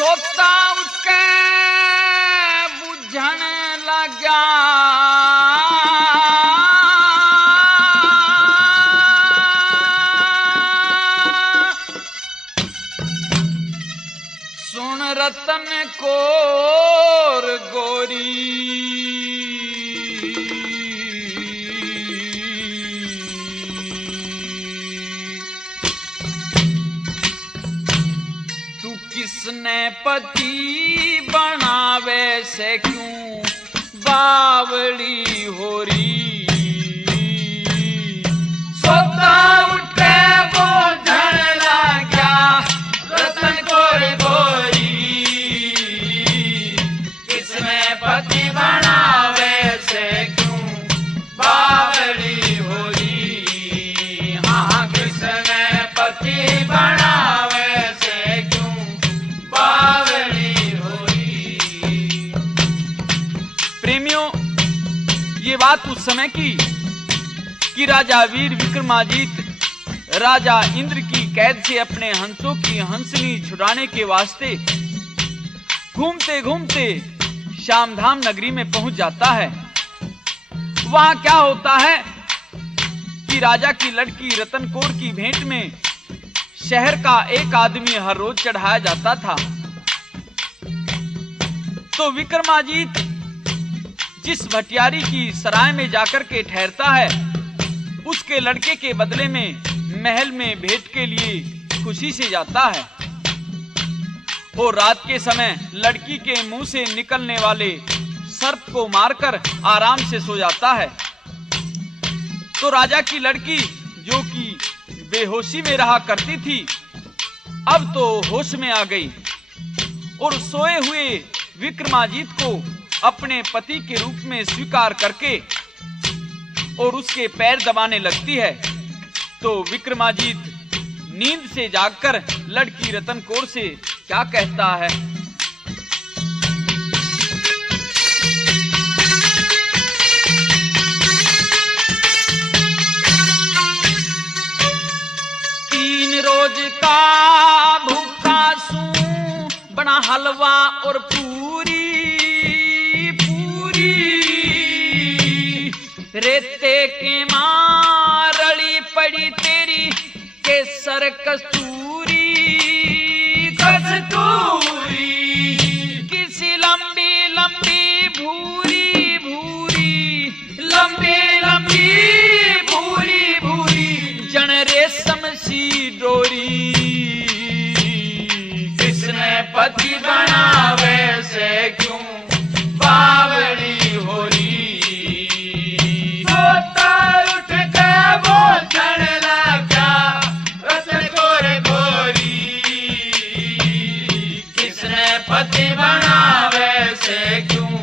सोता उसके बुझण लग्या सुन रतन कोर गोरी तू किसने पति बनावे से क्यों बावली हो रही सोता उठे बोझण लग्या रतन कोर गोरी किसने पति बनावे से क्यों बावली हो रही हाँ किसने पति बनावे से क्यों बावली हो रही। प्रेमियों, ये बात उस समय की कि राजा वीर विक्रमादित्य राजा इंद्र की कैद से अपने हंसों की हंसनी छुड़ाने के वास्ते घूमते घूमते श्यामधाम नगरी में पहुंच जाता है। वहां क्या होता है कि राजा की लड़की रतन कौर की भेंट में शहर का एक आदमी हर रोज चढ़ाया जाता था। तो विक्रमादित्य जिस भटियारी की सराय में जाकर के ठहरता है उसके लड़के के बदले में महल में भेंट के लिए खुशी से जाता है और रात के समय लड़की के मुंह से निकलने वाले सर्प को मारकर आराम से सो जाता है। तो राजा की लड़की जो कि बेहोशी में रहा करती थी अब तो होश में आ गई और सोए हुए विक्रमादित्य को अपने पति के रूप में स्वीकार करके और उसके पैर दबाने लगती है। तो विक्रमादित्य नींद से जागकर लड़की रतन कौर से क्या कहता है। तीन रोज का भूखा सूं बना हलवा और पूरी रेते के मारली पड़ी तेरी केसर कस्तूरी कस्तूरी किसी लंबी लंबी भूरी भूरी लंबी लंबी भूरी भूरी जन रेशम सी डोरी किसने पति बनावे से क्यों बावड़ी हो रही पति बनावे से क्यों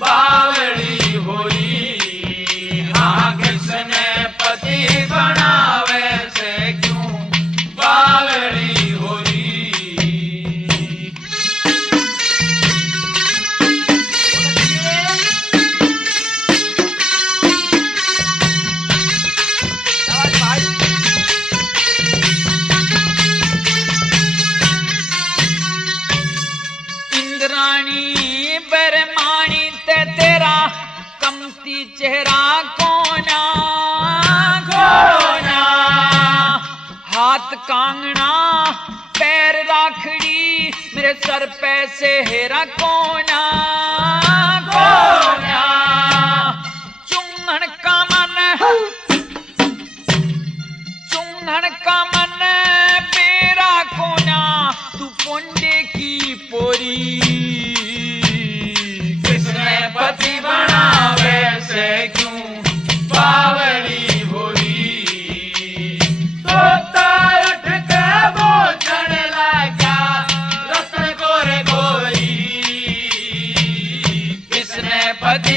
बावड़ी हो रही हाँ किसने पति बनावे से क्यों बावड़ी हो रही। इंद्राणी बरमानी ते तेरा कमती चेहरा कोना कोना हाथ कांगना पैर राखड़ी मेरे सर पे से हेरा कोना कोना चुंगन का मन बेरा कोना तू पोंडे की पोरी किसने पति बनावे से क्यों बावड़ी हो रही सोता उठ के बोझण लग्या रतन कौर गोरी किसने पति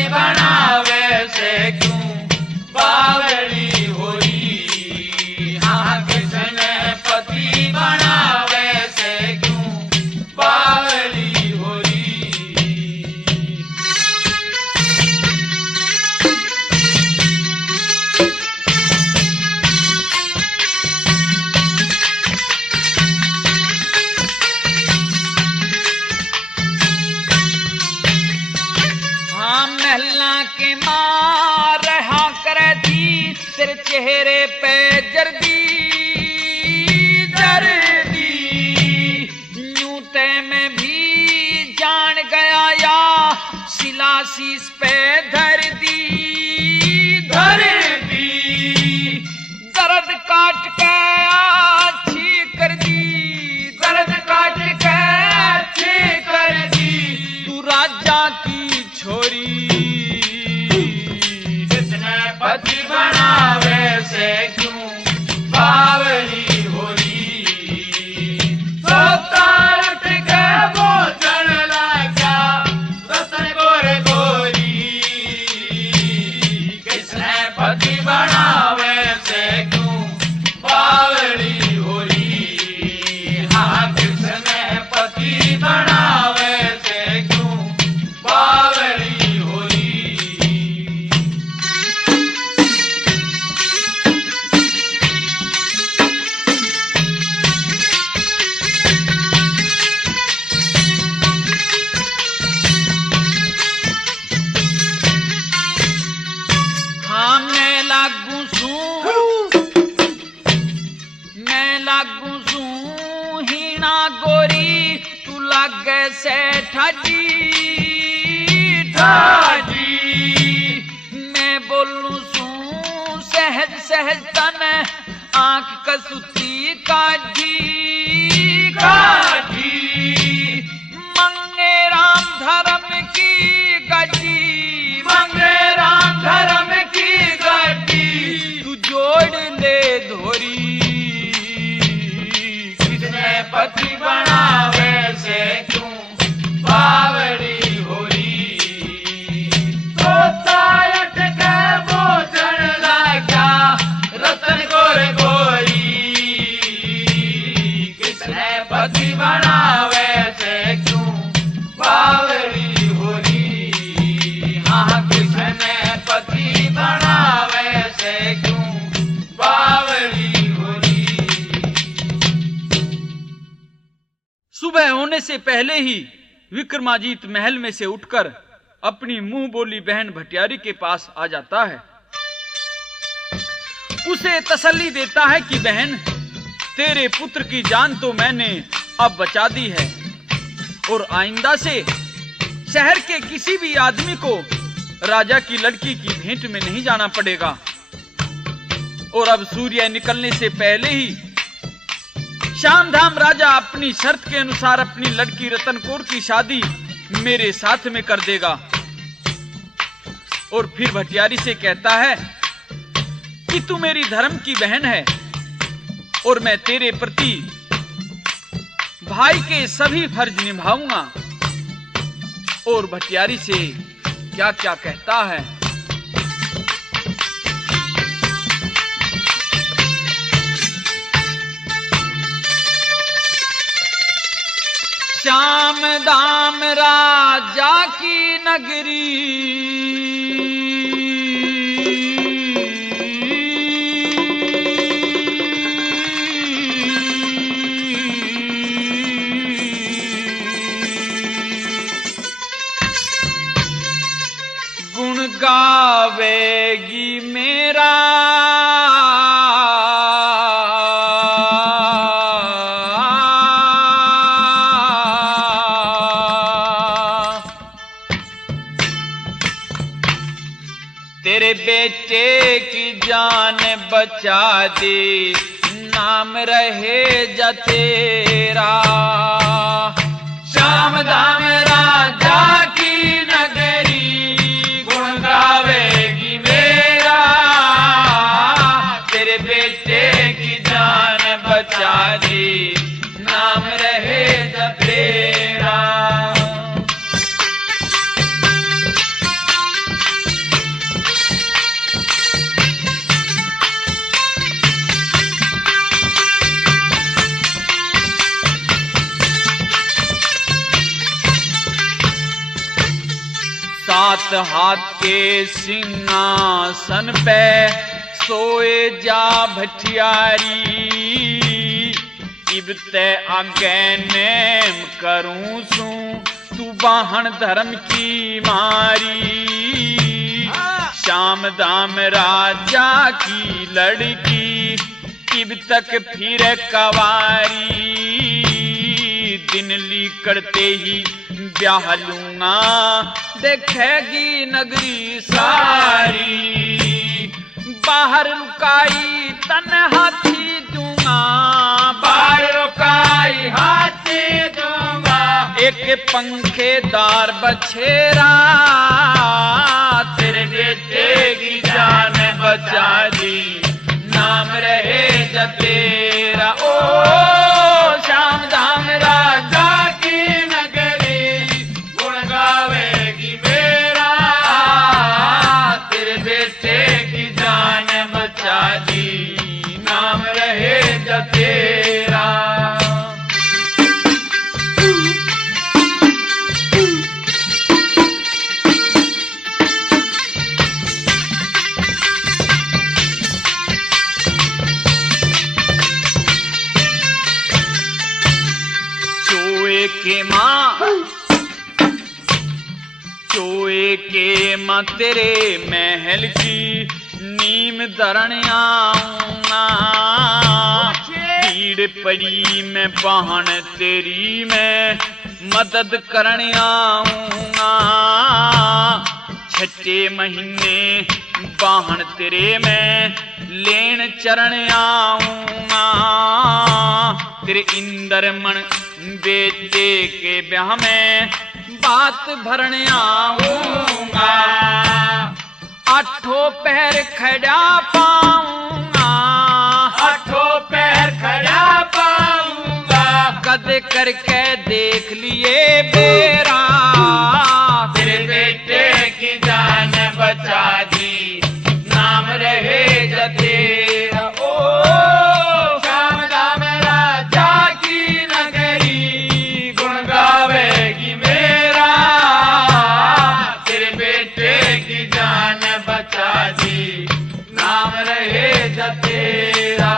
चेहरे पे जर्दी जर्दी, यूं ते मैं भी जान गया या शिलाशीस पे धर दी धर दी। दर्द काट के अच्छी कर दी, दर्द काट के अच्छी कर दी। तू राजा की छोरी पति बनावे से क्यों बावली होरी। सोता उठ के बोझल लगा रतन गोरे गोरी, किसने पति बनावे से क्यों बावली होरी। हाँ किसने पति बनावे से क्यों बावली होरी। गोरी तू लागे से ठाजी ठाजी। मैं बोलूं सू सहज सहज तन आंख कसुती काजी काजी। मंगे राम धर्म की गड्डी, मंगे राम धर्म की गड्डी। तू जोड़ ले धोरी, पति बनावे से क्यों बावड़ी होरी। सोता उठ के बोझल लगा रतन गोरे गोरी, किसने पति बनावे से क्यों बावड़ी होरी। हाँ किसने पति बनावे से क्यों बावड़ी। सुबह होने से पहले ही विक्रमाजीत महल में से उठकर अपनी मुंह बोली बहन भटियारी के पास आ जाता है। उसे तसल्ली देता है कि बहन तेरे पुत्र की जान तो मैंने अब बचा दी है और आइंदा से शहर के किसी भी आदमी को राजा की लड़की की भेंट में नहीं जाना पड़ेगा। और अब सूर्य निकलने से पहले ही श्याम धाम राजा अपनी शर्त के अनुसार अपनी लड़की रतन कौर की शादी मेरे साथ में कर देगा। और फिर भटियारी से कहता है कि तू मेरी धर्म की बहन है और मैं तेरे प्रति भाई के सभी फर्ज निभाऊंगा। और भटियारी से क्या क्या कहता है। श्याम धाम राजा की नगरी, गुण गावेगी मेरा तेरे बेटे की जान बचा दे, नाम रहे जा तेरा। श्याम धाम राजा की नगरी, गुण गावेगी मेरा। तेरे बेटे की जान बचा दे, नाम रहे जा तेरा। सात हाथ के सिंहासन पे सोए जा भटियारी, इब ते आगे नेम करूं सू तू बाहन धर्म की मारी। श्याम दाम राजा की लड़की किब तक फिर कवारी, दिन ली करते ही ब्याह लूंगा देखेगी नगरी सारी, बाहर रुकाई तन हाथी दूंगा, बाहर रुकाई हाथी दूंगा, एक पंखेदार बछेरा तेरे बेटे की जान बचा दी, नाम रहे तेरा। ओ श्याम धाम राजा की नगरी, गुण गावेगी मेरा, तेरे बेटे की जान बचा दी, नाम रहे तेरा। चोए के माँ तेरे महल की नीम धरण आऊंगा, भीड़ पड़ी मैं बहन तेरी मैं मदद करन आऊंगा, छठे महीने बहन तेरे मैं लेन चरण आऊंगा, तेरे इंदर मन बेटे के ब्याह में बात भरन आऊंगा, आठों पैर खड़ा पाऊंगा, आठों पैर खड़ा पाऊंगा, कद करके देख लिए बेरा, तेरे बेटे की जान बचा दी, नाम रहे तेरा। ओ श्याम धाम राजा की नगरी, गुण गावेगी मेरा, तेरे बेटे की जान बचा दी, नाम रहे तेरा।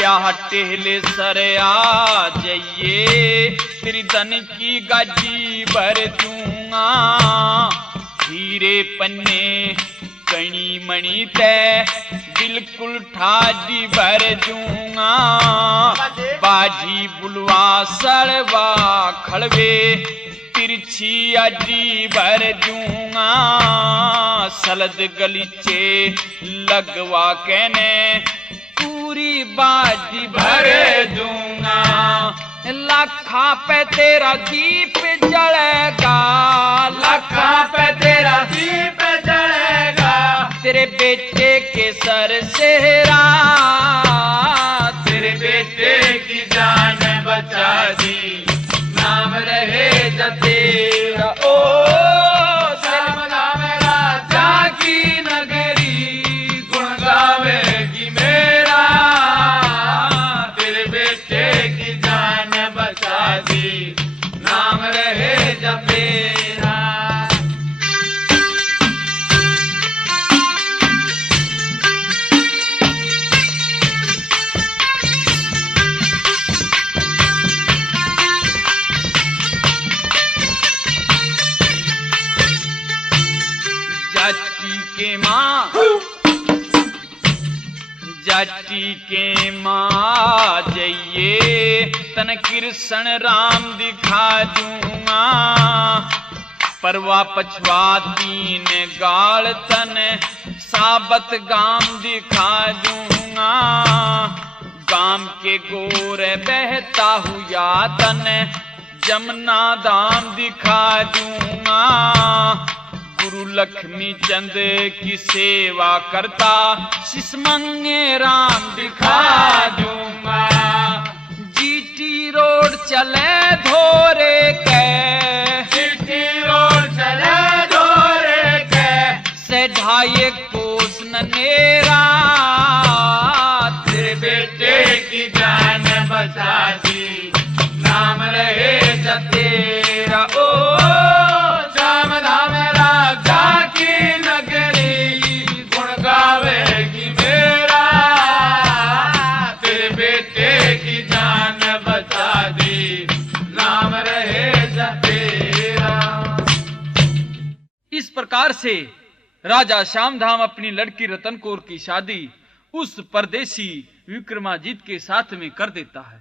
ब्याह टेहले सर आ जाइए, तेरी धन की गाजी भर दूंगा, हीरे पन्ने कणी मणि ते बिल्कुल ठाडी भर दूंगा, बाजी बुलवा सड़वा खड़वे तिरछी आजी भर दूंगा, सलद गलीचे लगवा कहने पूरी बाजी भर दूंगा, लाखा पे तेरा दीप जलेगा, लाखा पे तेरा दीप जलेगा, तेरे बेटे के सर सेहरा, तेरे बेटे की जान बचा दी, नाम रहे तेरा। ओ श्याम धाम राजा की नगरी, गुण गावेगी मेरा, तेरे बेटे की जान बचा दी, नाम रहे तेरा। जाटी के माँ जाइए, तन कृष्ण राम दिखा दूंगा, परवा पछवा तीन गाल तन साबत गाम दिखा दूंगा, गाम के गोर बहता हुआ तन जमुना दाम दिखा दूंगा, गुरु लक्ष्मी चंद की सेवा करता शिषमंगे राम दिखा दूंगा, जीटी रोड चले धोरे के, जीटी रोड चले धोरे के, से ढाई कोस ननेरा, तेरे बेटे की जान बचा दी, नाम रहे तेरा। ओ श्याम धाम राजा प्रकार से राजा श्यामधाम अपनी लड़की रतन कौर की शादी उस परदेसी विक्रमाजीत के साथ में कर देता है।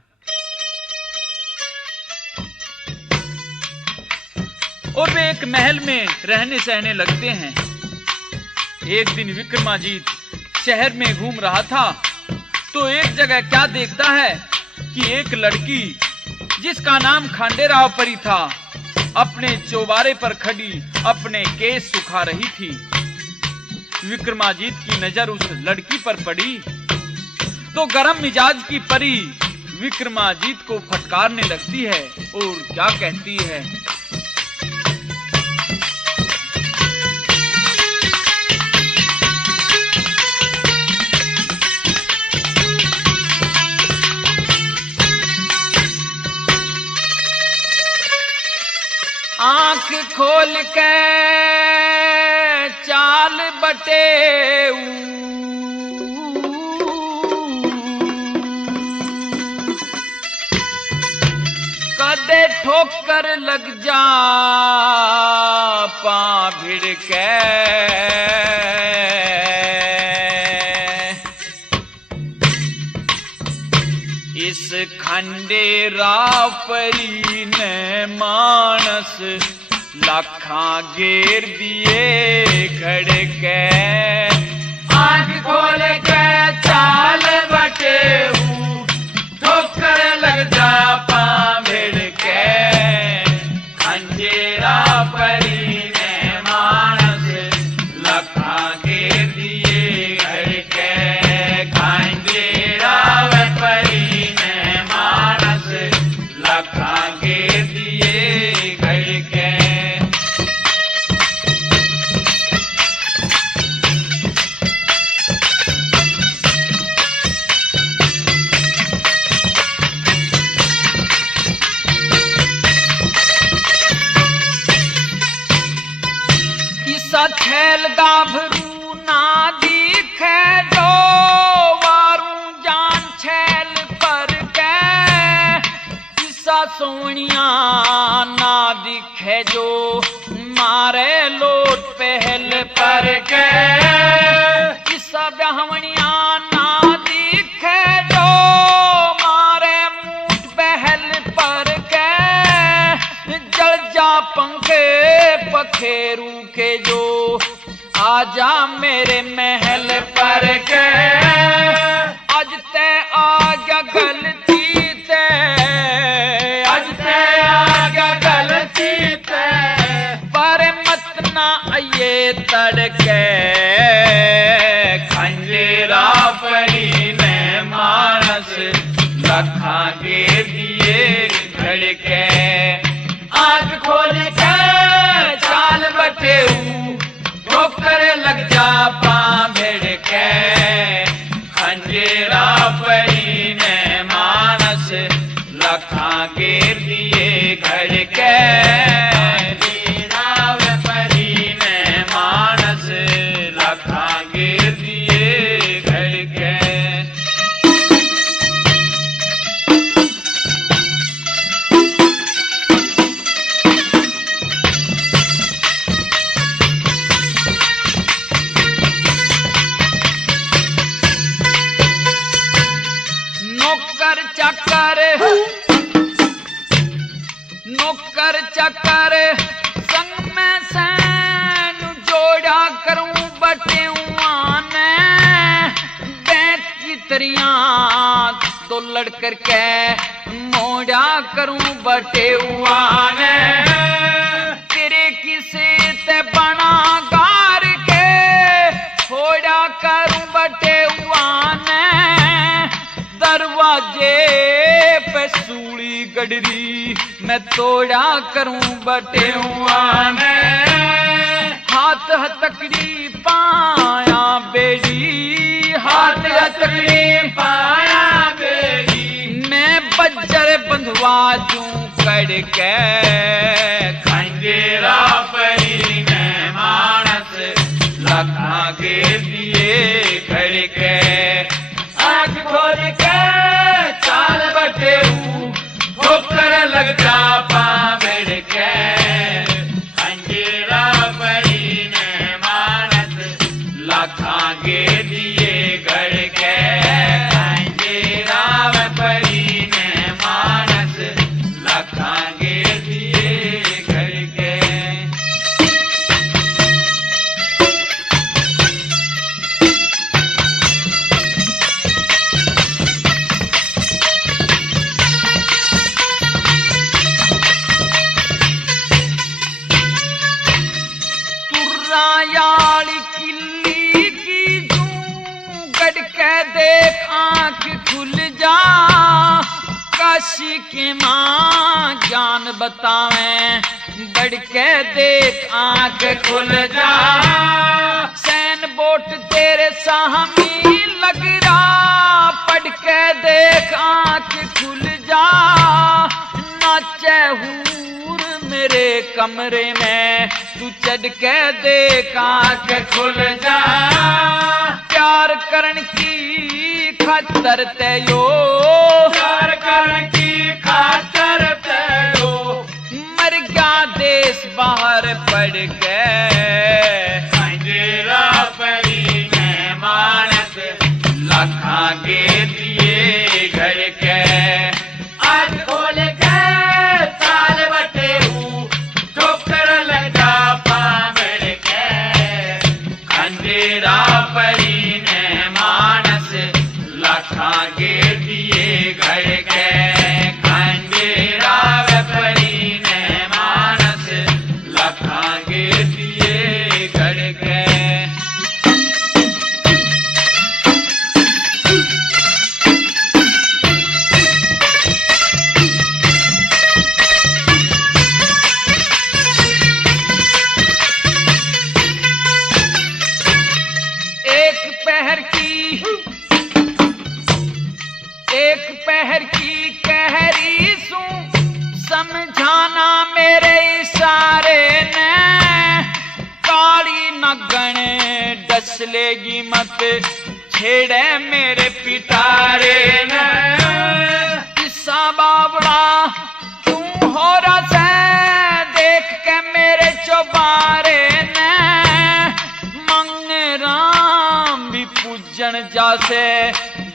और वे एक महल में रहने सहने लगते हैं। एक दिन विक्रमाजीत शहर में घूम रहा था तो एक जगह क्या देखता है कि एक लड़की जिसका नाम खांडेराव परी था अपने चौबारे पर खड़ी अपने केस सुखा रही थी। विक्रमाजीत की नजर उस लड़की पर पड़ी तो गरम मिजाज की परी विक्रमाजीत को फटकारने लगती है और क्या कहती है, आंख खोल के चाल बटे कदे ठोकर लग जा पा भिड़ के इस खंडेराव परी ने मानस लाखां घेर दिए खड़े के। आंख खोल के चाल बटे ठोकर लग जा पा भिड़ के खंडेराव परी ने मानस लाखां घेर दिए खड़े के। खंडेराव परी ने मानस लाखां घेर दिए खड़े के। छैल गाभरू ना दिखे जो वारू जान छैल पर के। किसा सोनिया ना दिखे जो मारे लोट पहल पर के। किसा ब्याहवनिया ना दिखे जो मारे मूठ पहल पर के। जल जा पंखे पखेरू के जो आजा मेरे महल पर के। आज ते आज्ञा गलती ते आज ते आज्ञा गलती ते पर मत ना आइए तड़के। खंडेराव परी ने मानस लाखां घेर दिए खड़े के। आंख खोल के चाल बटे ठोकर लग जा पा भिड़ के। खंडेराव परी ने मानस लाखां घेर दिए खड़े के। खंडेराव परी ने मानस लाखां घेर दिए खड़े के। नौकर चकर संग में सैन जोड़ा करूं बटेउआन। बैठ की तरियां तो लड़कर के मोड़ा करूं बटेउआन। तेरे किसे ते बना गार के छोड़ा करूं बटेउआन। दरवाजे पे सूली गडरी मैं तोड़ा करूं बटेउआन। हाथ हथकड़ी पाया बेड़ी हाथ हथकड़ी पाया बेड़ी मैं बज्जर बंधवा दूं कड़ के। खंडेराव परी ने मानस लाखां घेर दिए खड़े के। आंख खोल के चाल बटे ठोकर लग जा पा भिड़ के। खंडेराव परी ने काशी के माँ ज्ञान बतावें, बढ़ के देख आंख खुल जा। सैन बोट तेरे साहमी लग रहा, पढ़ के देख आंख खुल जा। नाचे हूर मेरे कमरे में, तू चढ़ के देख आंख खुल जा। प्यार करन की खातर तैयो, प्यार करन की खातर तैयो, मर गया देश बाहर पड़ के। खंडेरा परी ने मानस लाखा के दिए घर के। आज खोल के साल बटे हूँ, ठोकर लगा पामर के। खंडेरा परी ने मानस लाखा के दिए घर के। खंडेरा परी ने मानस लाखा के दिए घर के। एक पहर की कहरी सू, समझाना मेरे इशारे ने। काली न गणे डस लेगी मत, छेड़े मेरे पिटारे ने। किस्सा बावड़ा तू हो रहा है, देख के मेरे चौबारे ने। मंग राम भी पूजन जासे,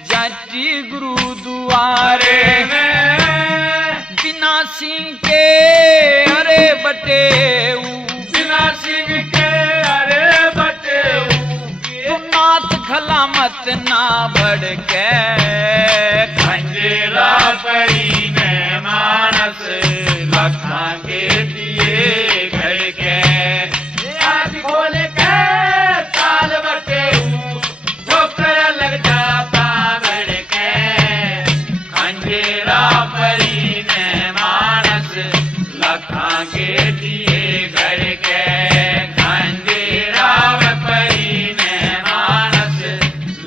जाटी गुरु दुआरे में। बिना सिंह के अरे बटे, बिना सिंह के अरे बटे तू नाथ खला मत ना बढ़ के। खंडेरा परी ने मानस लाखा के दिए घर के। आज खोल के साल बटे हूँ, ठोकर लग जा पावर के। खंडेरा परी ने मानस लाखा के दिए घर के। खंडेरा परी ने मानस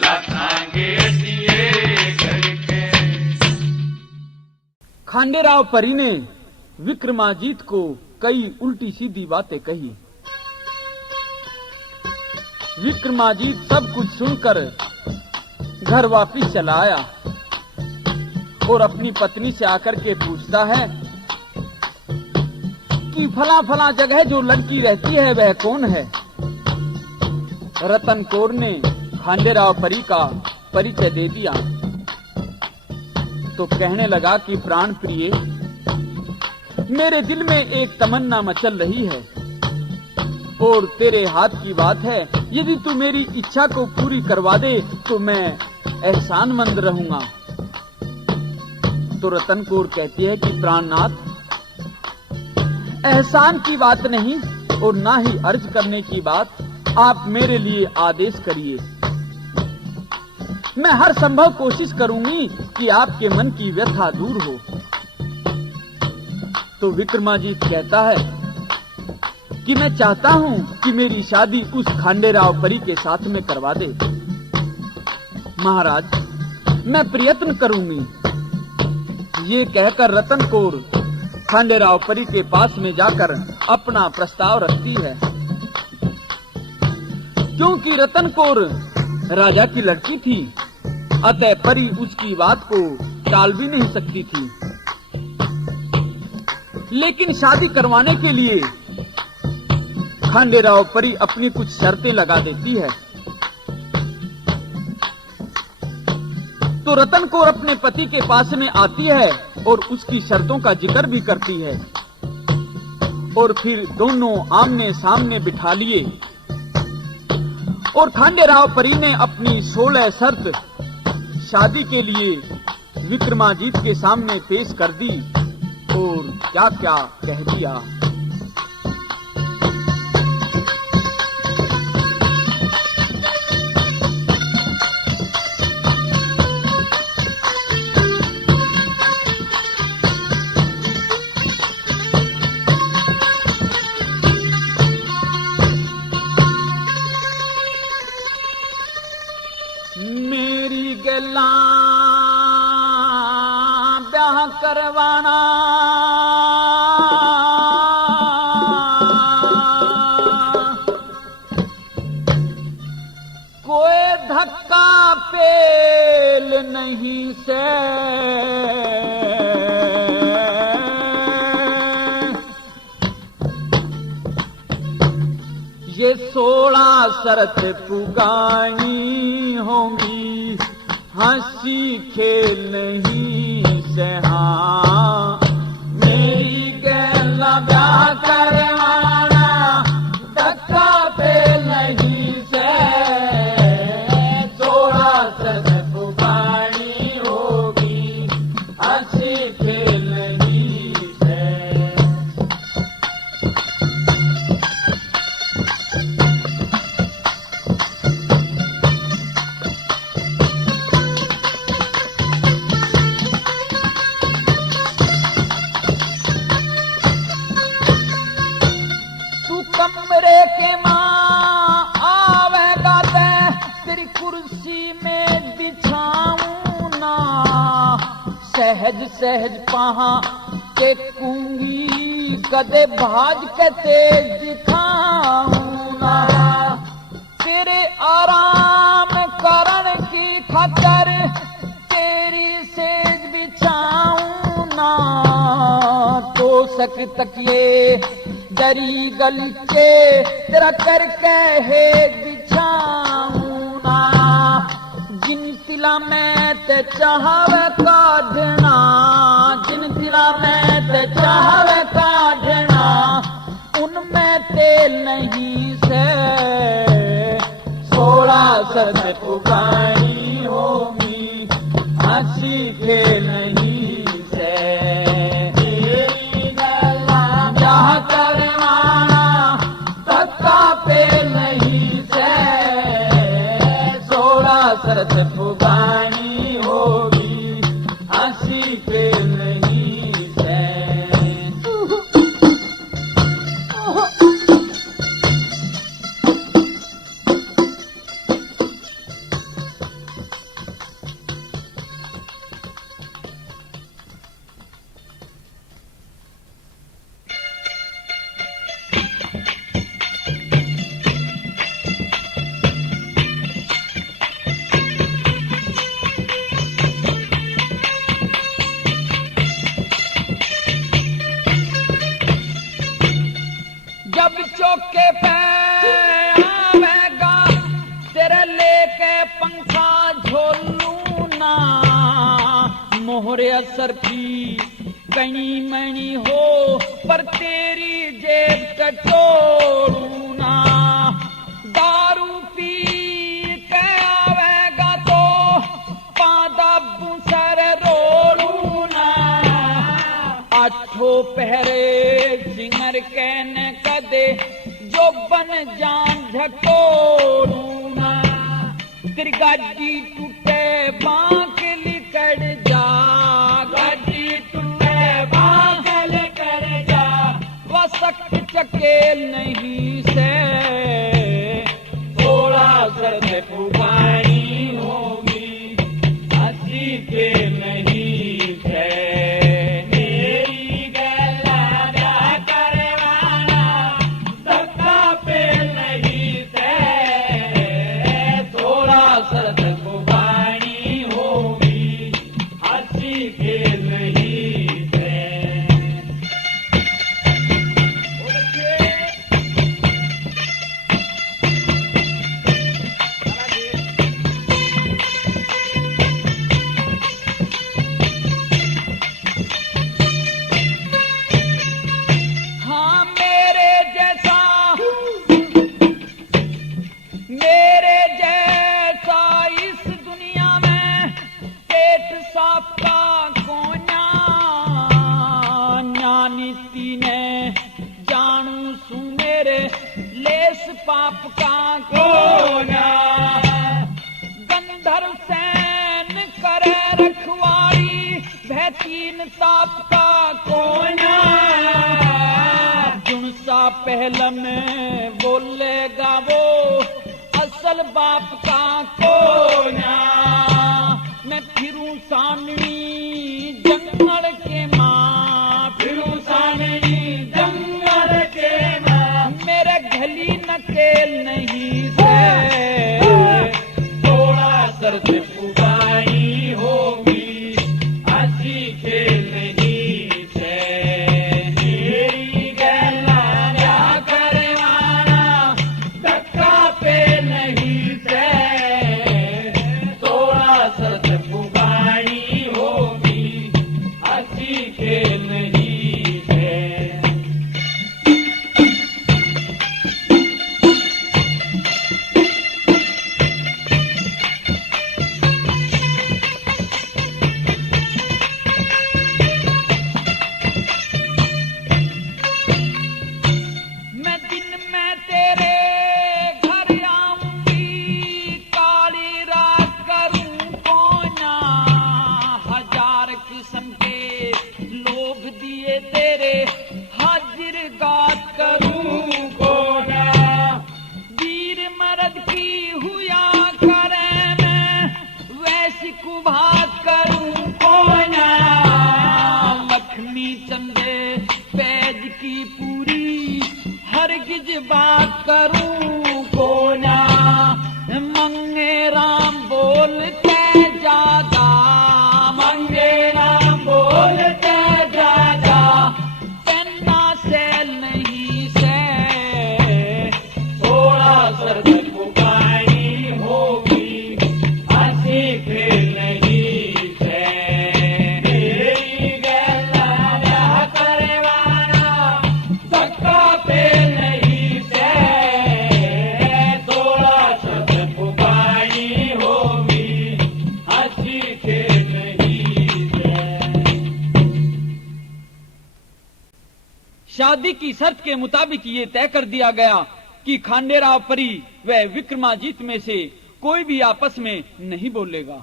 लाखा के दिए घर के। खांडेराव परी ने विक्रमाजीत को कई उल्टी सीधी बातें कही। विक्रमाजीत सब कुछ सुनकर घर वापिस चला आया और अपनी पत्नी से आकर के पूछता है कि फला फला जगह जो लड़की रहती है वह कौन है। रतन कौर ने खांडेराव परी का परिचय दे दिया तो कहने लगा कि प्राण प्रिय, मेरे दिल में एक तमन्ना मचल रही है और तेरे हाथ की बात है। यदि तू मेरी इच्छा को पूरी करवा दे तो मैं एहसानमंद रहूंगा। तो रतन कौर कहती है कि प्राणनाथ, एहसान की बात नहीं और ना ही अर्ज करने की बात, आप मेरे लिए आदेश करिए। मैं हर संभव कोशिश करूंगी कि आपके मन की व्यथा दूर हो। तो विक्रमाजीत कहता है कि मैं चाहता हूं कि मेरी शादी उस खांडेराव परी के साथ में करवा दे। महाराज, मैं प्रयत्न करूंगी। ये कहकर रतन कौर खांडेराव परी के पास में जाकर अपना प्रस्ताव रखती है। क्योंकि रतन कौर राजा की लड़की थी, अतः परी उसकी बात को टाल भी नहीं सकती थी। लेकिन शादी करवाने के लिए खांडेराव परी अपनी कुछ शर्तें लगा देती है। तो रतन कौर अपने पति के पास में आती है और उसकी शर्तों का जिक्र भी करती है और फिर दोनों आमने सामने बिठा लिए और खांडेराव परी ने अपनी 16 शर्त शादी के लिए विक्रमाजीत के सामने पेश कर दी और क्या क्या कह दिया। ब्याह करवाना कोई धक्का पेल नहीं से ये 16 शर्त पुगानी होंगी हंसी खेल नहीं से हाँ मेरी गैला ब्याह करवाना धक्का पे नहीं से 16 शर्त पुगानी होगी हंसी खेल नहीं से कमरे के माँ आवेगा ते तेरी कुर्सी में बिछाऊं ना सहज सहज पहा के कूंगी कदे भाज के तेज दिखाऊं ना तेरे आराम करण की खातर तेरी सेज बिछाऊं ना तो सक तकिए दरी गलचे तेरा करके है बिछाऊना जिन तिला में ते चाहवे काढ़ना जिन तिला में ते चाहवे काढ़ना उनमें तेल नहीं से 16 शर्त पुगानी होगी हंसी खेल नहीं से ब्याह करवाना धक्का पे नहीं से 16 शर्त पुगानी होगी हंसी पे नहीं से जब चौके पे आवेगा तेरे लेके पंखा झोलू ना मोहरे असर की कहीं मनी हो पर तेरी जेब टटोलू ना दारू पी के आवेगा तो पादा बुसर रोलू ना आठों पहरे सिंगर कहने कदे जो बन जान झकोरूना तेरी गाड़ी टूटे बांक लिकड़ जा गाड़ी टूटे बांक लिकड़ जा वसक चकेल नहीं से 16 शर्त पुगानी होगी हंसी के नहीं से पाप का कोना गंधर्व सैन करे रखवाड़ी भैतीन ताप का कोना जुनसा पहला में बोलेगा वो असल बाप का कोना मैं फिरूं सानवी जंगल समके लोग दिए तेरे हाजिर गात करूं को ना वीर मर्द की हुआ करे मैं वैसी कुभात करूं को ना लक्ष्मी चंदे पैज की पूरी हरगिज बात करूं को ना मंगे राम बोलते ज्यादा मंगे राम बोलते ज्यादा पन्ना से नहीं से 16 सर पुकारी होगी हंसी खेल नहीं से मेरी गला करवाना धक्का पे नहीं से 16 सर पुकारी होगी हंसी खेल नहीं से शादी की शर्त के मुताबिक ये तय कर दिया गया कि खांडेराव परी व विक्रमाजीत में से कोई भी आपस में नहीं बोलेगा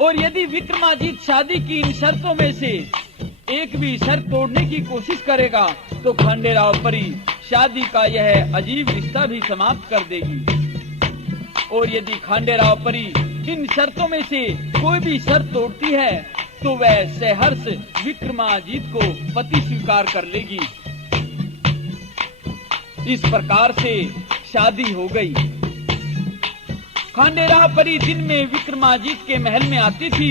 और यदि विक्रमाजीत शादी की इन शर्तों में से एक भी शर्त तोड़ने की कोशिश करेगा तो खांडेराव परी शादी का यह अजीब रिश्ता भी समाप्त कर देगी और यदि खांडेराव परी इन शर्तों में से कोई भी शर्त तोड़ती है तो वह सहर्ष विक्रमाजीत को पति स्वीकार कर लेगी। इस प्रकार से शादी हो गई। खांडेराव परी दिन में विक्रमाजीत के महल में आती थी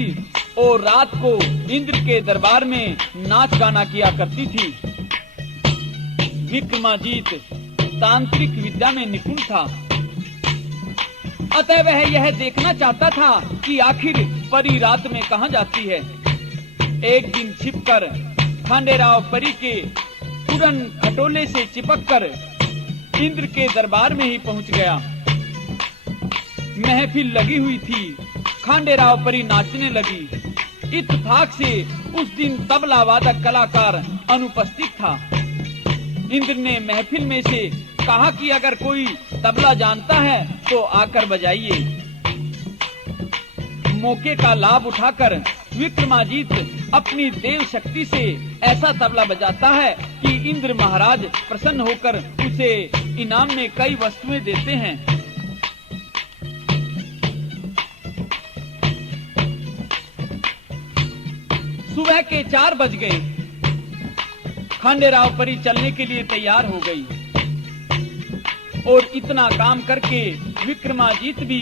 और रात को इंद्र के दरबार में नाच गाना किया करती थी। विक्रमाजीत तांत्रिक विद्या में निपुण था, अतः वह यह देखना चाहता था कि आखिर परी रात में कहां जाती है। एक दिन छिपकर खांडेराव परी के उड़न खटोले से चिपककर इंद्र के दरबार में ही पहुंच गया। महफिल लगी हुई थी, खांडेराव परी नाचने लगी। इत्तेफाक से उस दिन तबला वादक कलाकार अनुपस्थित था। इंद्र ने महफिल में से कहा कि अगर कोई तबला जानता है तो आकर बजाइए। मौके का लाभ उठाकर विक्रमाजीत अपनी देव शक्ति से ऐसा तबला बजाता है कि इंद्र महाराज प्रसन्न होकर उसे इनाम में कई वस्तुएं देते हैं। सुबह के 4 बज गए। खांडेराव परी चलने के लिए तैयार हो गई और इतना काम करके विक्रमाजीत भी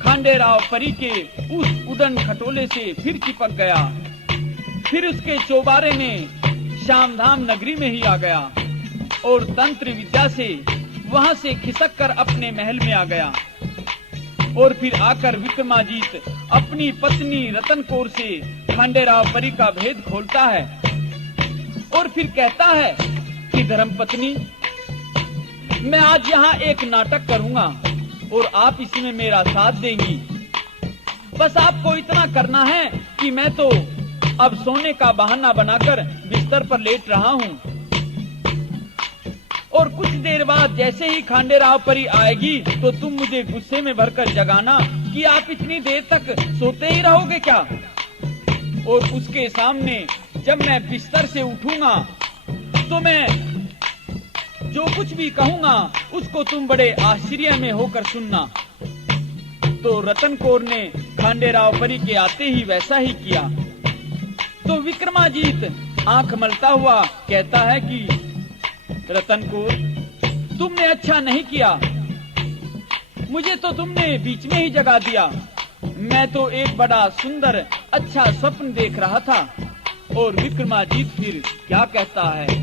खांडेराव परी के उस उड़न खटोले से फिर चिपक गया। फिर उसके चौबारे में श्यामधाम नगरी में ही आ गया और तंत्र विद्या से वहां से खिसक कर अपने महल में आ गया। और फिर आकर विक्रमाजीत अपनी पत्नी रतन कौर से खांडेराव परी का भेद खोलता है और फिर कहता है कि धर्मपत्नी, मैं आज यहाँ एक नाटक करूंगा और आप इसमें मेरा साथ देंगी। बस आपको इतना करना है कि मैं तो अब सोने का बहाना बनाकर बिस्तर पर लेट रहा हूँ और कुछ देर बाद जैसे ही खांडेराव परी आएगी तो तुम मुझे गुस्से में भरकर जगाना कि आप इतनी देर तक सोते ही रहोगे क्या। और उसके सामने जब मैं बिस्तर से उठूंगा तो मैं जो कुछ भी कहूंगा उसको तुम बड़े आश्चर्य में होकर सुनना। तो रतन कौर ने खांडेराव परी के आते ही वैसा ही किया। तो विक्रमाजीत आंख मलता हुआ कहता है कि रतन कौर, तुमने अच्छा नहीं किया, मुझे तो तुमने बीच में ही जगा दिया। मैं तो एक बड़ा सुंदर अच्छा स्वप्न देख रहा था। और विक्रमाजीत फिर क्या कहता है।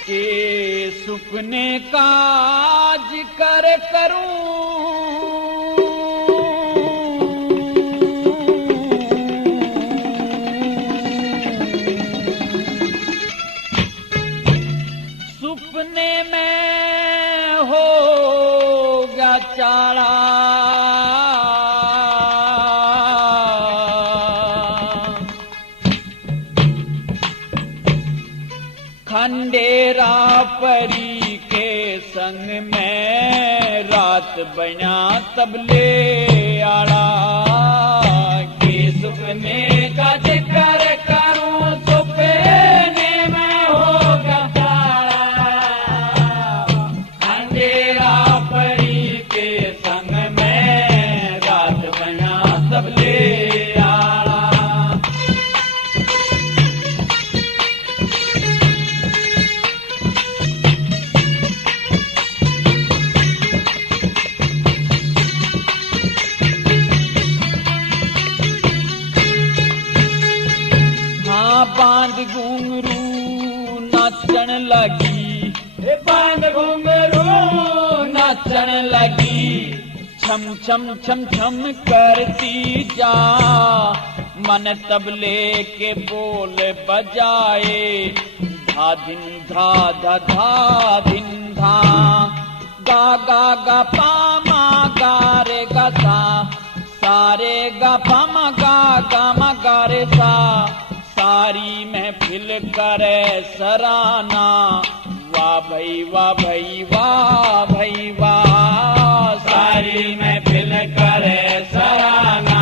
के सुपने काज कर करूं सुपने में हो गया चाला बना तबले आड़ा। के सुपने का जिक्र करूं सुपने में होगा तारा। अंधेरा परी के संग में रात बना तबले आड़ा। बांध घुंघरू नाचन लगी, बांध घुंघरू नाचन लगी। छम छम छम छम करती जा मन तबले के बोल बजाए। धा धिन धा धा धा धिन धा। गा गा गा पा मा गा रे गा सा। सारे गा पा मा गा गा रे सा। सारी महफिल करे सराना। वाह भई वाह भई वाह भई वाह। सारी महफिल करे सराना।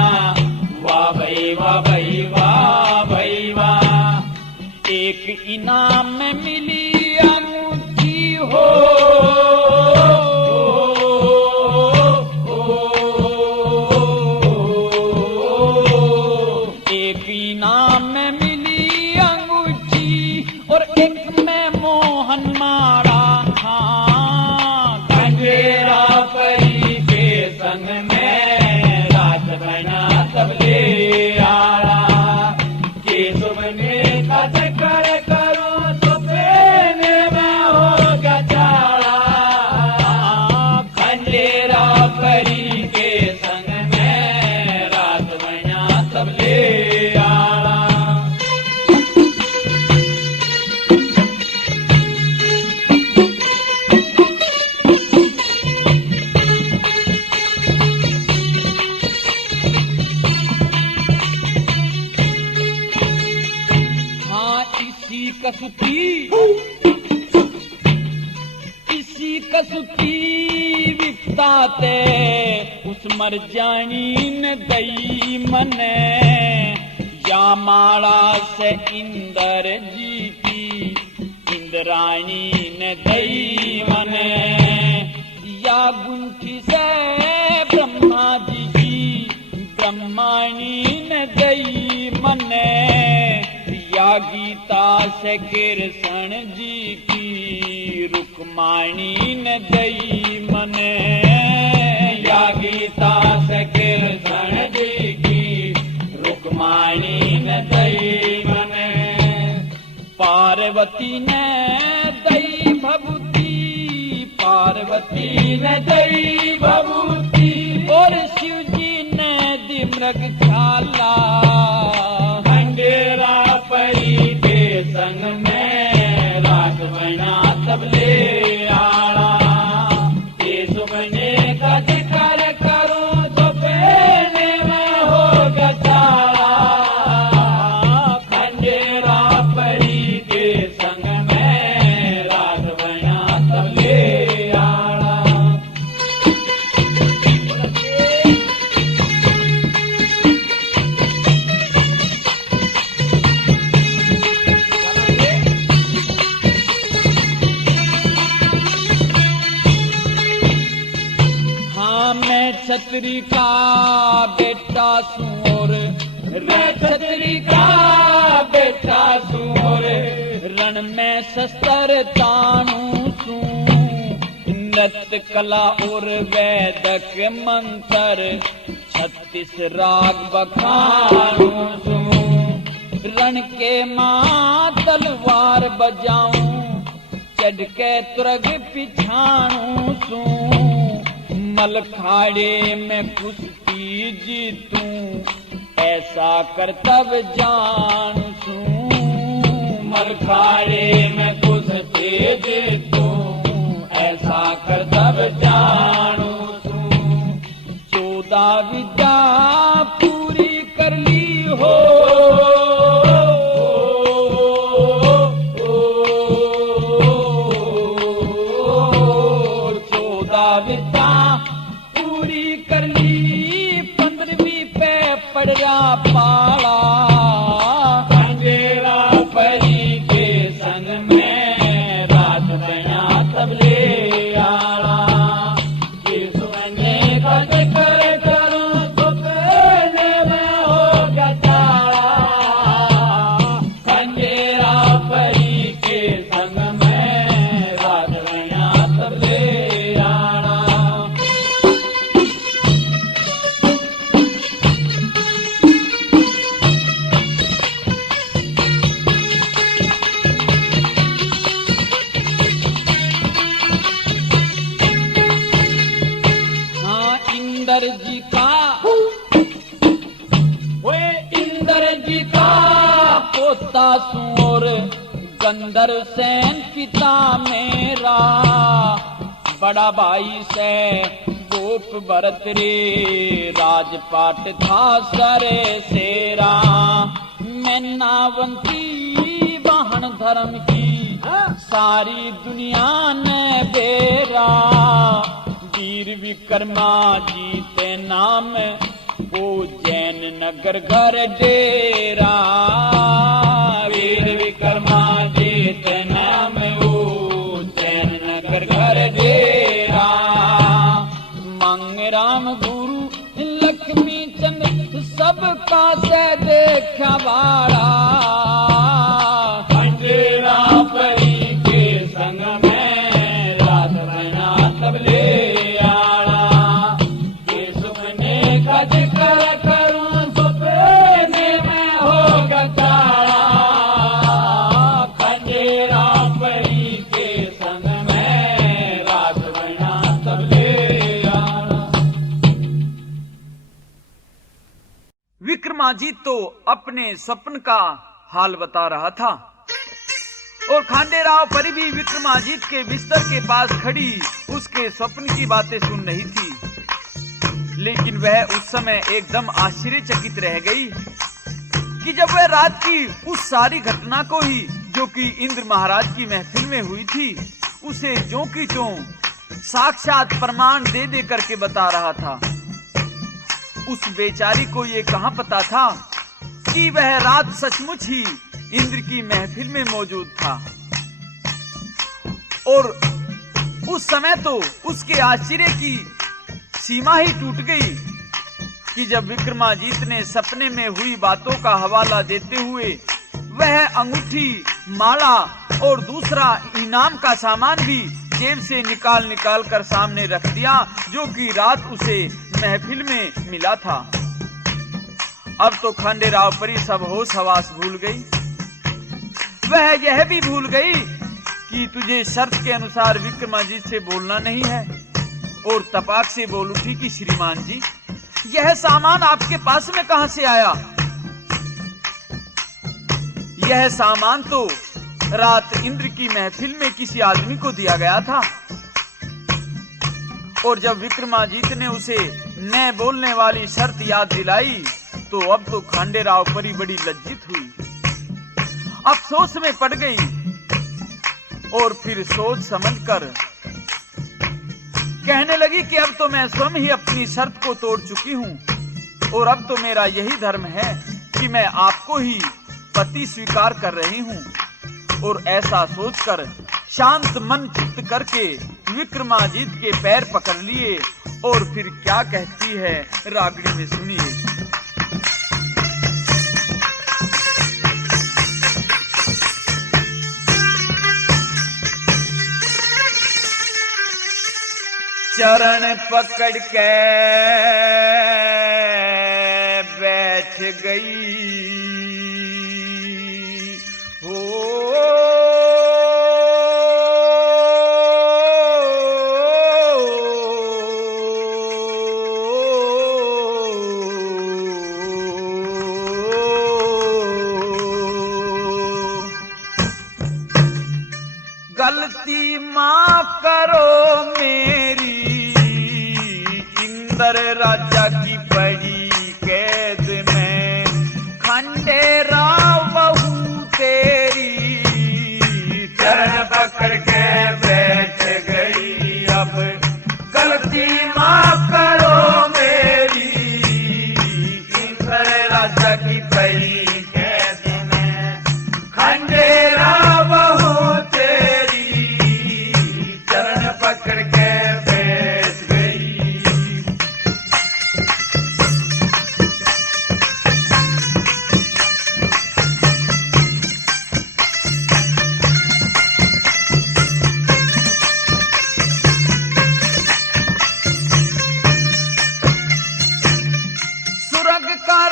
वाह भई वाह भई वाह भई वाह। एक इनाम में मिली अंगूठी हो। एक इनाम में मिली अंगूठी और एक में मोहन मारा। हाँ अंधेरा परी के संग में रात बना तबले आड़ा। के सुपने का जिक्र करो सुपने में होगा तारा। अंधेरा परी के संग में रात बना तबले आड़ा। इसी कसुती विपताते उस मर जानी न दई मने। या माड़ा से इंद्र जी की इंद्राणी न दई मने। या गुंठी से ब्रह्मा जी की ब्रह्माणी न दई मने। या गीता से कृष्ण जी की रुक्माणी न दई मने। या गीता से कृष्ण जी की रुक्माणी न दई मने। पार्वती ने दई भभूति। पार्वती ने दई भभूति और शिव जी ने दी मृग छाला। अंधेरा परी के संग में रात बना तबले आड़ा। के सुपने का जिक्र करो सुपने में होगा तारा। अंधेरा परी के संग में रात बना तबले आड़ा। मैं छतरी का बेटा सूर। मैं छतरी का बेटा सूर। रण में शस्त्र तानू सू। नृत्य कला और वैदक मंत्र 36 राग बखानू सू। रण के मां तलवार बजाऊं। चढ़ के तुरग पिछाणू सू। मलखाड़े में कुश्ती जीतूं ऐसा करतब जान सू। मलखाड़े में कुश्ती जीतूं ऐसा करतब जानू सू। 14 विद्या पूरी कर ली हो। 14 विद्या पड़ा पाला। खंडेरा परी के संग में रात बया तबले आला। ये सुने कद कर करूं सुपने में हो गया चाला। खंडेरा परी के संग में रात बया तबले आला। हाँ इंद्र जी का वे इंद्र जी का पोता सुर गंधर्व सेन पिता मेरा। बड़ा भाई से गोप भरत रे राजपाट था सरे सेरा। मैं नावंती वाहन धर्म की सारी दुनिया ने बेरा। वीर विक्रमा जीते नाम वो जैन नगर घर डेरा। वीर विक्रमा जीते नाम वो जैन नगर घर डेरा। मंगराम गुरु लक्ष्मी चंद सबका से देखा बाड़ा। खंडेरा परी के संग में रात बना तबले आला। ये सुपने का जिक्र करूं सुपने में हो गया चाला। खंडेरा परी के संग में रात बना तबले आला। विक्रमाजीत तो अपने स्वप्न का हाल बता रहा था और खांडेराव परी भी विक्रमाजीत के बिस्तर के पास खड़ी उसके स्वप्न की बातें सुन रही थी। लेकिन वह उस समय एकदम आश्चर्यचकित रह गई कि जब वह रात की उस सारी घटना को ही जो कि इंद्र महाराज की महफिल में हुई थी उसे ज्यों की त्यों साक्षात प्रमाण दे दे करके बता रहा था। उस बेचारी को ये कहां पता था कि वह रात सचमुच ही इंद्र की महफिल में मौजूद था। और उस समय तो उसके आश्चर्य की सीमा ही टूट गई कि जब विक्रमाजीत ने सपने में हुई बातों का हवाला देते हुए वह अंगूठी, माला और दूसरा इनाम का सामान भी जेब से निकाल कर सामने रख दिया जो कि रात उसे महफिल में मिला था। अब तो खांडेराव परी सब होश हवास भूल गई। वह यह भी भूल गई कि तुझे शर्त के अनुसार विक्रमाजीत से बोलना नहीं है और तपाक से बोल उठी कि श्रीमान जी यह सामान आपके पास में कहां से आया? यह सामान तो रात इंद्र की महफिल में किसी आदमी को दिया गया था। और जब विक्रमाजीत ने उसे न बोलने वाली शर्त याद दिलाई तो अब तो खांडेराव परी बड़ी लज्जित हुई, अफसोस में पड़ गई और फिर सोच समझकर कहने लगी कि अब तो मैं स्वयं ही अपनी शर्त को तोड़ चुकी हूं और अब तो मेरा यही धर्म है कि मैं आपको ही पति स्वीकार कर रही हूं। और ऐसा सोचकर शांत मन चित्त करके विक्रमाजीत के पैर पकड़ लिए और फिर क्या कहती है रागड़ी में सुनिए। चरण पकड़ के बैठ गई हो। गलती माफ करो मेरी इंद्र राजा की बड़ी कैद में खंडेराव बहू तेरी चरण पकड़ के बैठ गई। अब गलती माफ करो मेरी इंद्र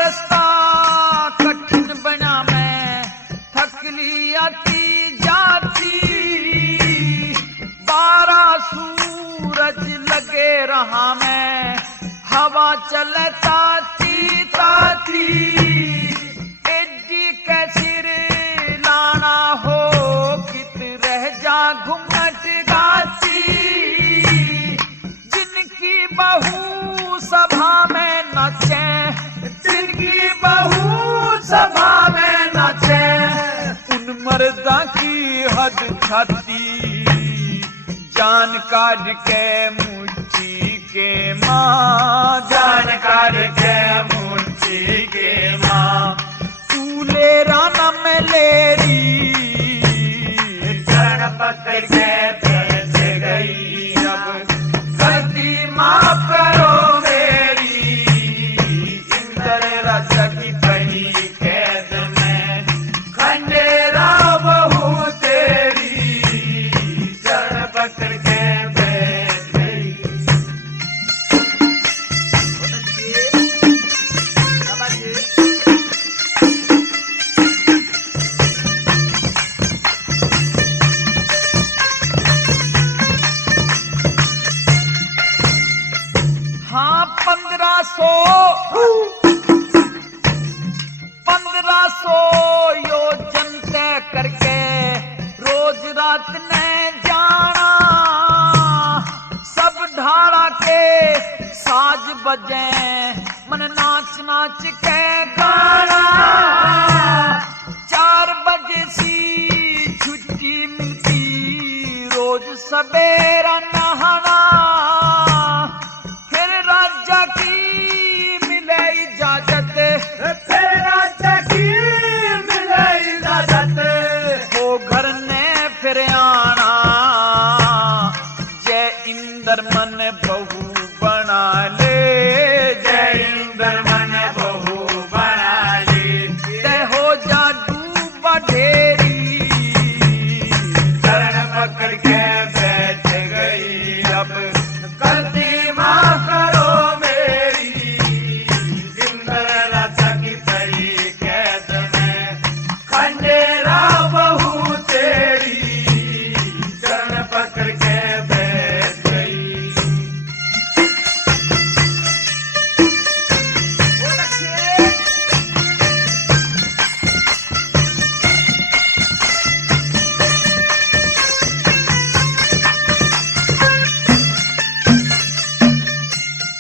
रास्ता कठिन बना मैं थक ली आती जाती 12 सूरज लगे रहा मैं हवा चले ताती ताती एडी कैसिर लाना हो कित रह जा घुमट गाती जिनकी बहू सभा में नाचे जिनकी बहू सभा में नाचे उन मर्दा की हद छाती जान काट के मुझी के माँ जान काट के मुझी के माँ तू ले राना में लेरी चरण पकड़ के बैठ गई अब गलती माफ करो मेरी इंद्र राजा की पड़ी कैद में खंडेरा बहू तेरी चरण पकड़ के बैठ गई। हाँ 1500 योजन तय करके रोज रात ने जाना सब ढाला के साज बजे मन नाच नाच के गाना 4 बजे सी छुट्टी मिलती रोज सवेरा नहाना फिर राजा की मिले इजाजत फिर राजा की मिले इजाजत हो घर ने फिर आना जय इंद्र मन बहू बना ले जय इंद्र मन बहू बना ले तय हो जा डूबा ढेरी चरण पकड़ के बैठ गई अब गलती माफ करो मेरी इंद्र राजा की पड़ी कैद में खंडेरा बहू तेरी चरण पकड़ के बैठ गई।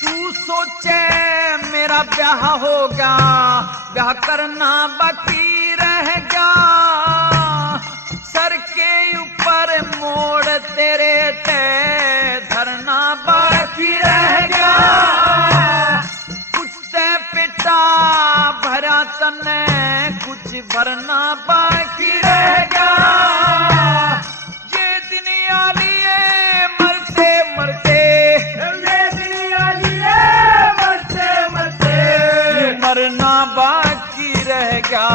तू सोचे मेरा ब्याह होगा ब्याह करना बाकी रह गया सर के ऊपर मोड़ तेरे ते धरना बाकी रह गया कुछ ते पिटा भरा तने कुछ भरना बाकी रह गया ये दुनिया लिए मरते मरते ये दुनिया लिए मरते मरते मरना बाकी रह गया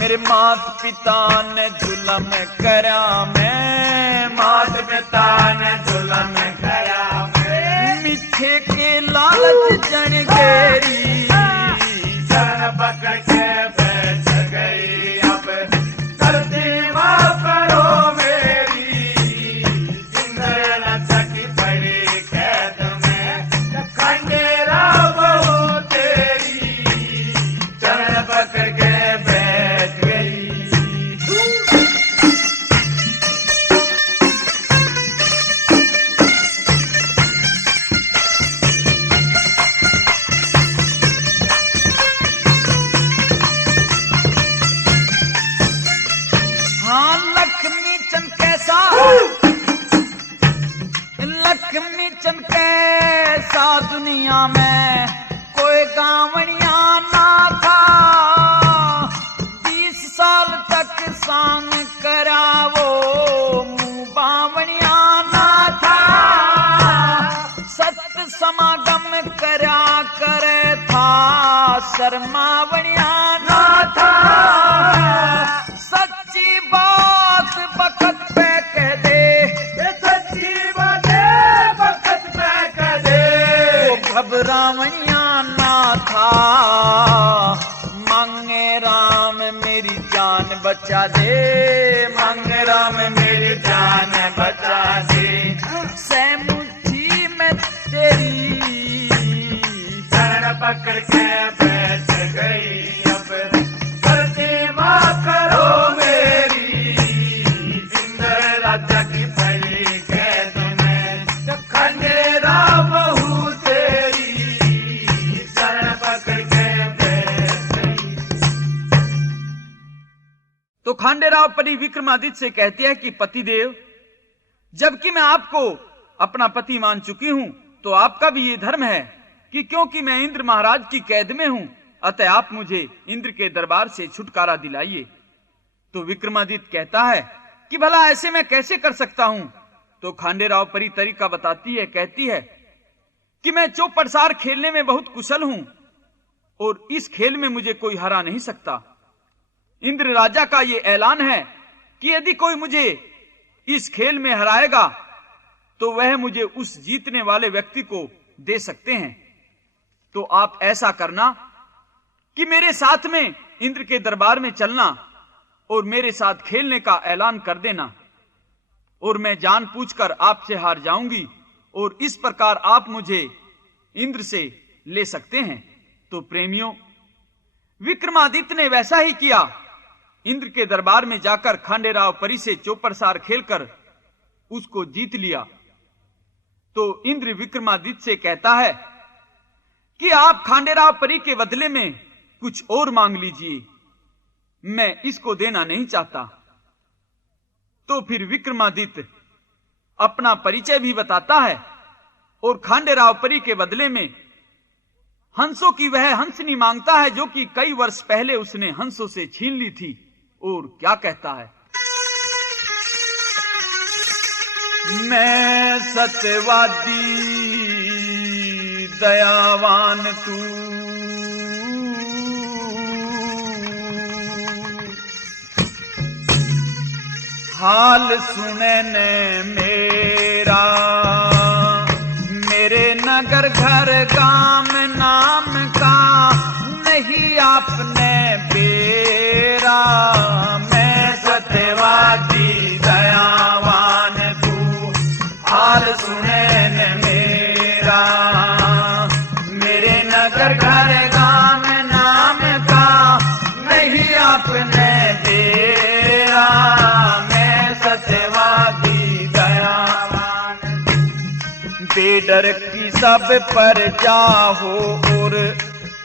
मेरे मात पिता ने जुलम करा मैं मात पिता ने जुलम करा मैं मीठे के लालच जन गेरी चरण पकड़ के बैठ गई अब गलती माफ करो मेरी इंद्र राजा की पड़ी कैद में खंडेरा बहू तेरी चरण पकड़ के बैठ गई। हाँ लक्ष्मी चंद कैसा लक्ष्मी चंद कैसा दुनिया में कोई गावड़िया ना था 20 साल तक सांग करा वो मुँह बावड़िया ना था सत्य समागम करा करे था शर्मावड़िया ना था सच्ची बात बखत पे कह दे सच्ची बात बखत पे कह दे घबरावड़िया जाना था। मांगे राम मेरी जान बचा दे, मांगे राम मेरी जान बचा दे। सैमुठी में तेरी शरण पकड़ के बैठ गई, अब प्रतिमा करो मेरी। इंद्र राजा की पड़ी कैद में खंडेरा बहू तेरी, शरण पकड़ के बैठ गई। तो खांडेराव परी विक्रमादित्य से कहती है कि पतिदेव, जबकि मैं आपको अपना पति मान चुकी हूं, तो आपका भी ये धर्म है कि क्योंकि मैं इंद्र महाराज की कैद में हूं, अतः आप मुझे इंद्र के दरबार से छुटकारा दिलाइए। तो विक्रमादित्य कहता है कि भला ऐसे मैं कैसे कर सकता हूं। तो खांडेराव परी तरीका बताती है, कहती है कि मैं चौपड़सार खेलने में बहुत कुशल हूं और इस खेल में मुझे कोई हरा नहीं सकता। इंद्र राजा का यह ऐलान है कि यदि कोई मुझे इस खेल में हराएगा तो वह मुझे उस जीतने वाले व्यक्ति को दे सकते हैं। तो आप ऐसा करना कि मेरे साथ में इंद्र के दरबार में चलना और मेरे साथ खेलने का ऐलान कर देना, और मैं जानबूझकर आपसे हार जाऊंगी और इस प्रकार आप मुझे इंद्र से ले सकते हैं। तो प्रेमियों, विक्रमादित्य ने वैसा ही किया। इंद्र के दरबार में जाकर खांडेराव परी से चौपड़सार खेलकर उसको जीत लिया। तो इंद्र विक्रमादित्य से कहता है कि आप खांडेराव परी के बदले में कुछ और मांग लीजिए, मैं इसको देना नहीं चाहता। तो फिर विक्रमादित्य अपना परिचय भी बताता है और खांडेराव परी के बदले में हंसों की वह हंसनी मांगता है जो कि कई वर्ष पहले उसने हंसों से छीन ली थी। और क्या कहता है, मैं सत्यवादी दयावान तू, हाल सुने ने मेरा, मेरे नगर घर गाम नाम का नहीं आपने बेरा। मैं सत्यवादी दयावान तू, हाल सुने न मेरा, मेरे नगर घर गाम नाम का नहीं आपने बेरा। मैं सत्यवादी दयावान, बेडर की सब पर जाहो और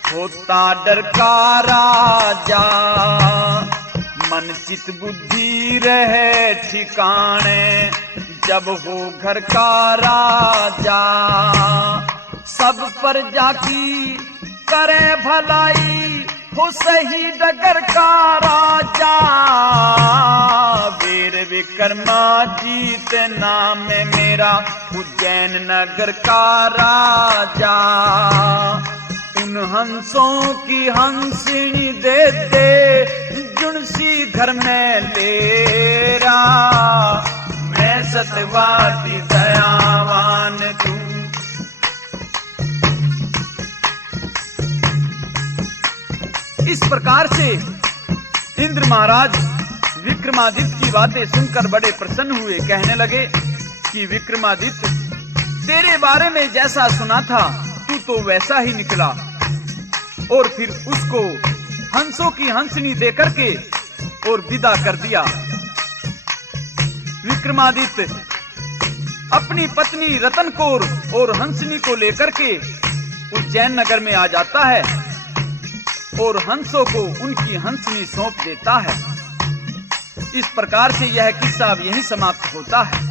होता डर का राजा, मन चित बुद्धि रहे ठिकाने जब हो घर का राजा। सब प्रजा की करे भलाई हो सही डगर का राजा। वीर विक्रमाजीत नाम मेरा उज्जैन नगर का राजा। उन हंसों की हंसिनी दे दे जुनसी घर में लेरा। मैं सत्यवादी दयावान तू। इस प्रकार से इंद्र महाराज विक्रमादित्य की बातें सुनकर बड़े प्रसन्न हुए। कहने लगे कि विक्रमादित्य, तेरे बारे में जैसा सुना था तू तो वैसा ही निकला। और फिर उसको हंसों की हंसनी देकर के और विदा कर दिया। विक्रमादित्य अपनी पत्नी रतन कौर और हंसनी को लेकर के उज्जैन नगर में आ जाता है और हंसों को उनकी हंसनी सौंप देता है। इस प्रकार से यह किस्सा अब यहीं समाप्त होता है।